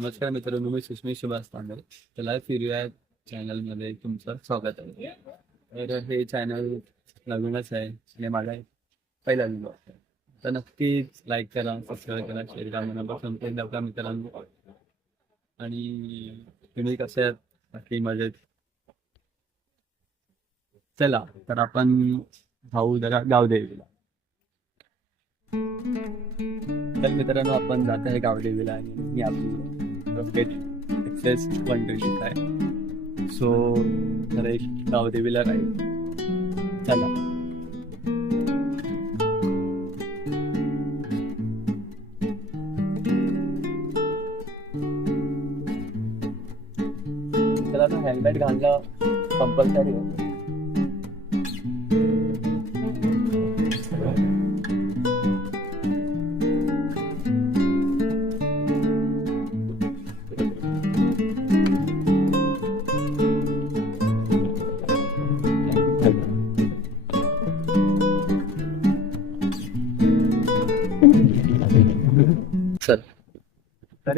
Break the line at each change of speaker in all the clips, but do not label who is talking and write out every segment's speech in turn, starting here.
नमस्कार मित्रांनो मी सुष्मी सुभाष तांबे त्याला फिरूया चॅनलमध्ये तुमचं स्वागत आहे. तर हे चॅनल नवीनच आहे आणि माझा पहिला व्हिडिओ आहे तर नक्कीच लाईक करा सबस्क्राईब करा शेअर करा नंबर संपेल टाका मित्रांनो. आणि तुम्ही कसे आहात? बाकी मजेत? चला तर आपण भाऊ जरा गावदेवीला तर मित्रांनो आपण जात आहे गावदेवीला आणि मी आपली rocket Access one twenty five so तर एक गावदेवीला राहील चला हेल्मेट घालणं कंपल्सरी आहे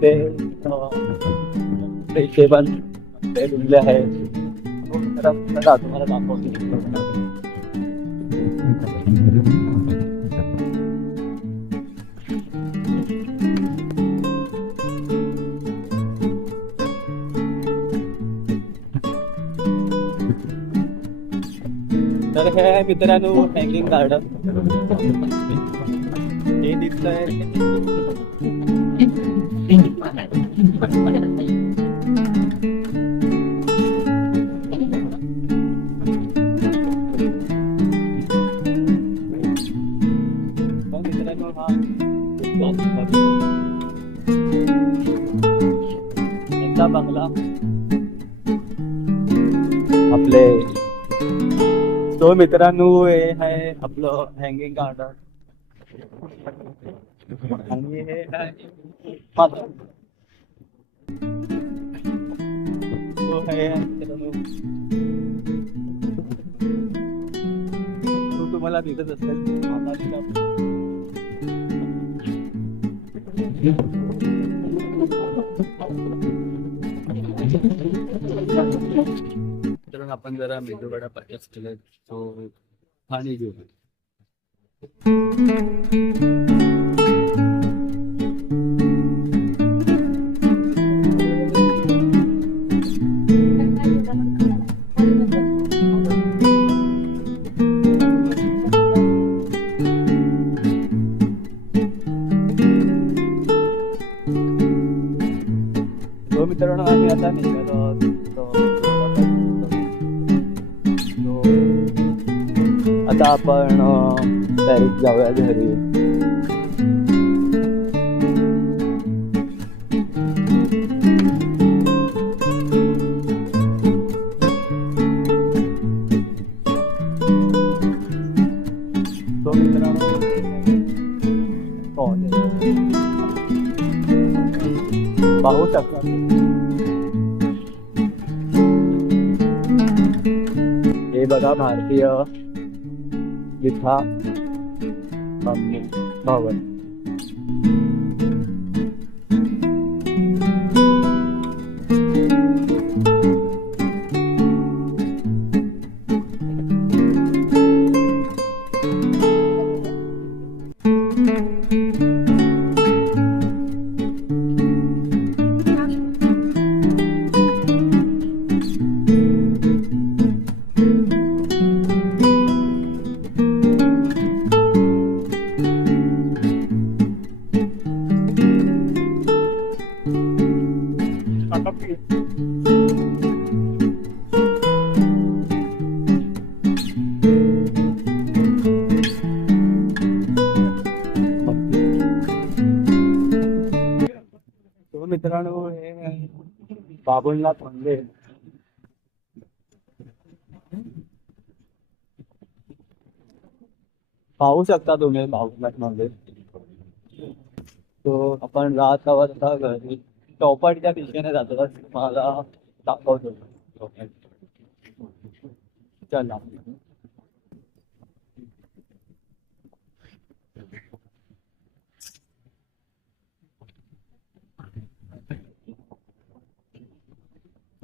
ते ते ते चला तुम्हाला दाखवतो तर हे। आहे मित्रांनो हँगिंग गार्डन हे दिसतंय। यांचा बंगला। आपले तो मित्रांनो हे आहे आपलं हँगिंग गार्डन आणि हे तुम्हाला दिसत असेल आकाशला. तर आपण जरा मेदूवडा पचास केले तो पाणी घेऊ तो मित्रांनो आम्ही आता निघालो आहोत. तो तो आता आपण डायरेक्ट जाऊया घरी तो मित्रांनो कॉलेज पाहू शकता બધા ભારતીય વિથા ભવન मित्रांनो, हे मंदिर पाहू शकता तुम्ही बाबुलनाथ मंदिर तो आपण रात आहोत आता घरी. चौपाटीच्या दिशेने जातो. तर तुम्हाला दाखवतो. चला.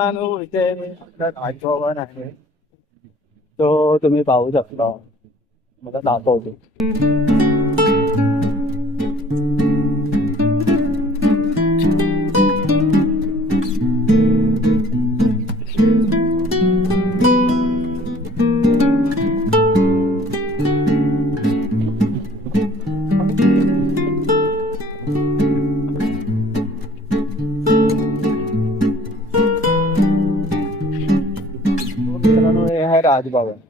मित्रांनो इथे राजभवन आहे. तो तुम्ही पाहू शकता. मला दाखवतो. Gerard, Balan.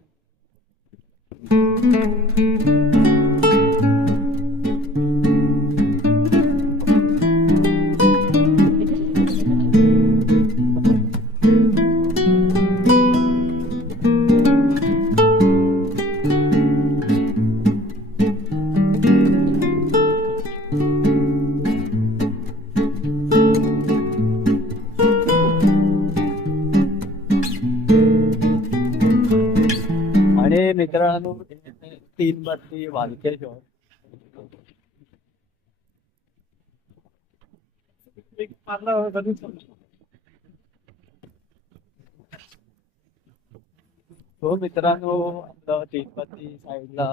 हो मित्रांनो आपलं तीनपत्ती साईडला,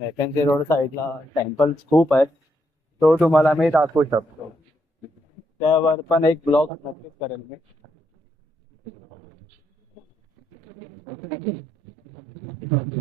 वॅकन्सी रोड साईडला, टेम्पल्स खूप आहेत. तो तुम्हाला मी दाखवू शकतो. त्यावर पण एक ब्लॉग नक्कीच करेल मी. Thank.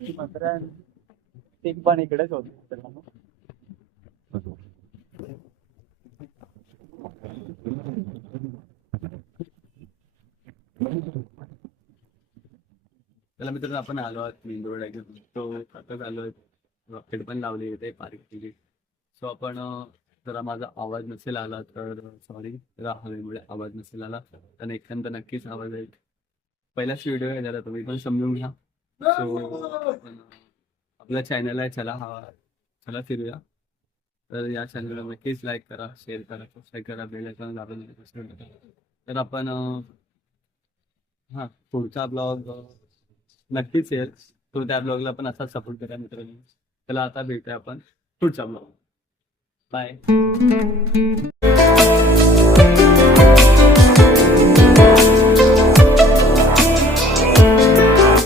ती मात्र ती पण इकडेच आलो आहोत मेंदूर तो आता आलो रॉकेट पण लावली पार्क सो आपण अं, जरा माझा आवाज नसेल आला तर सॉरी जरा हवेमुळे आवाज नसेल आला तर नेक्स्ट नक्कीच आवाज येईल. पहिलाच व्हिडिओ आहे जरा तुम्ही पण समजून घ्या. सो आपल्या चॅनल आहे चला हा चला फिरूया. तर या चॅनलला नक्कीच लाईक करा शेअर करा सबस्क्राईब करा बेल आयकॉन दाबून तर आपण हा पुढचा ब्लॉग नक्कीच येईल. तो त्या ब्लॉगला पण असा सपोर्ट करा मित्रांनो. चला आता भेटूया आपण पुढचा ब्लॉग 拜。